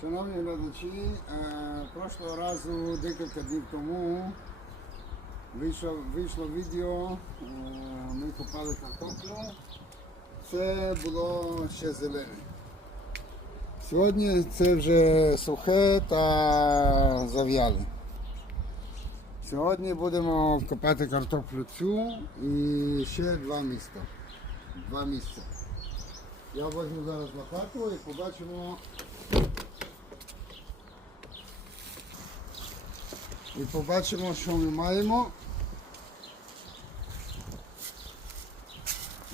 Шановні глядачі, е, прошлого разу, декілька днів тому, вийшло, вийшло відео, е, ми копали картоплю. Це було ще зелене. Сьогодні це вже сухе та зав'яле. Сьогодні будемо копати картоплю цю і ще два міста. Два місця. Я возьму зараз лопату і побачимо. І побачимо, що ми маємо.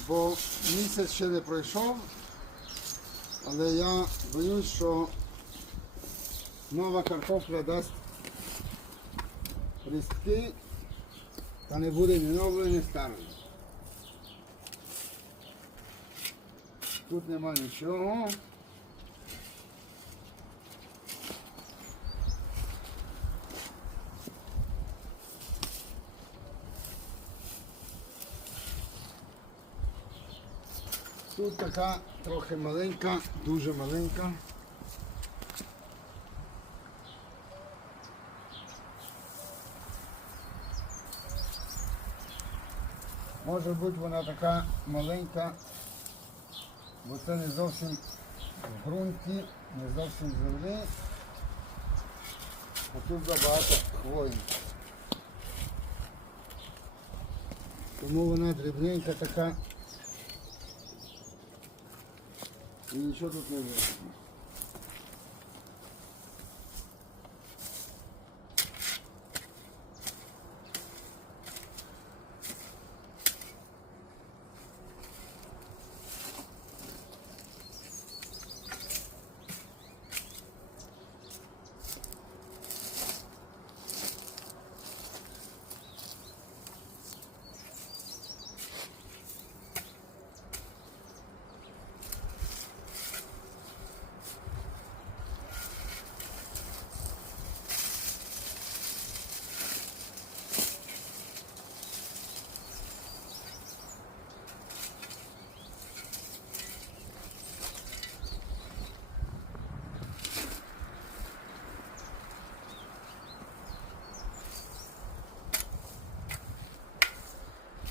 Бо місяць ще не пройшов, але я боюсь, що нова картопля дасть листки та не буде ні нової, ні старої. Тут нема нічого. Тут така трохи маленька, дуже маленька. Може бути вона така маленька, бо це не зовсім в ґрунті, не зовсім землі. А тут багато хвої. Тому вона дрібненька така. І нічого тут не видно.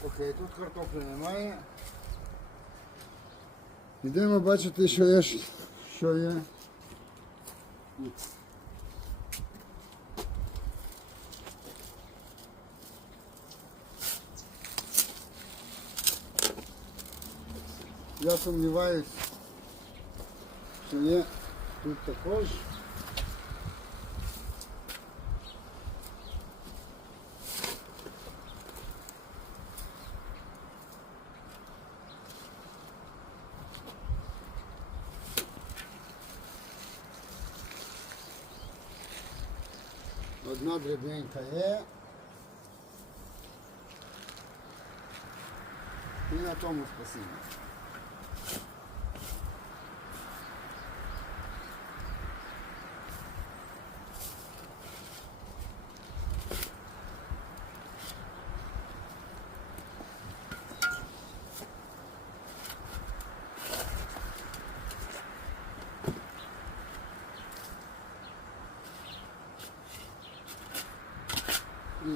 Окей, тут картоплі немає. Йдемо бачити, що є. Що є. Я сумніваюсь, що є тут також. Одна дрібненька є. І на тому спасибо.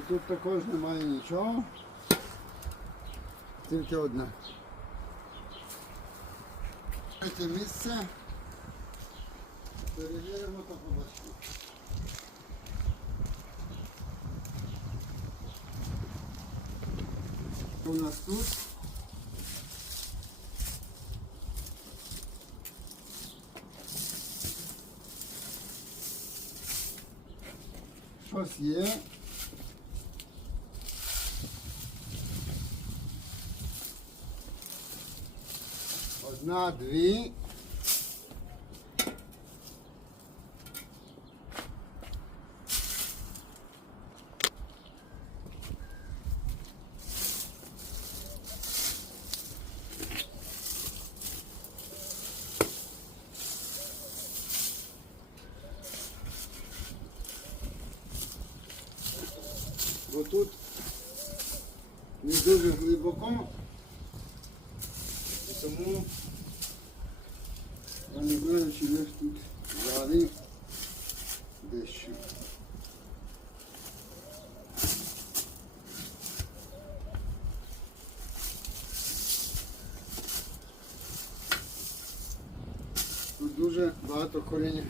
Тут також немає нічого. Тільки одна. Це місце. Перевіримо та побачимо. У нас тут. Щось є. Одна, дві. Бо тут не дуже глибоко. Пані Бровичі, я ж тут заварив дещо. Тут дуже багато корінь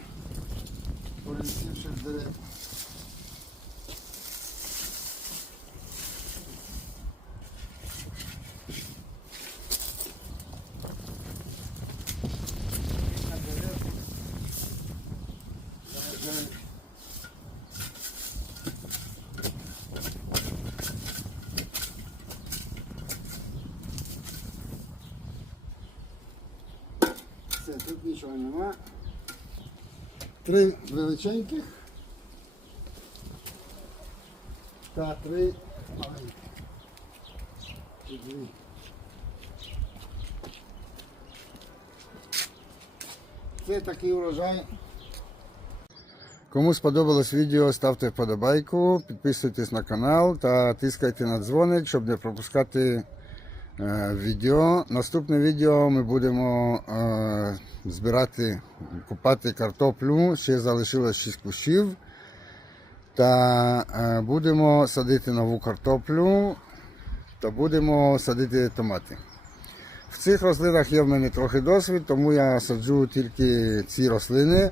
корінців ще дерев. Тут нічого нема. Три величеньких та три маленьких. І дві. Це такий урожай. Кому сподобалось відео, ставте вподобайку, підписуйтесь на канал та тискайте на дзвоник, щоб не пропускати відео. Наступне відео ми будемо е, збирати, купати картоплю. Ще залишилось 6 кущів. Та е, будемо садити нову картоплю та будемо садити томати. В цих рослинах є в мене трохи досвід, тому я саджу тільки ці рослини.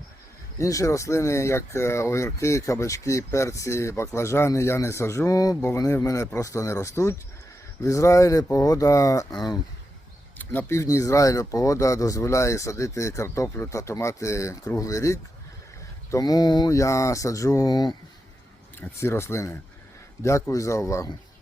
Інші рослини, як е, огірки, кабачки, перці, баклажани, я не саджу, бо вони в мене просто не ростуть. В Ізраїлі погода, е, на півдні Ізраїлю погода дозволяє садити картоплю та томати круглий рік. Тому я саджу ці рослини. Дякую за увагу.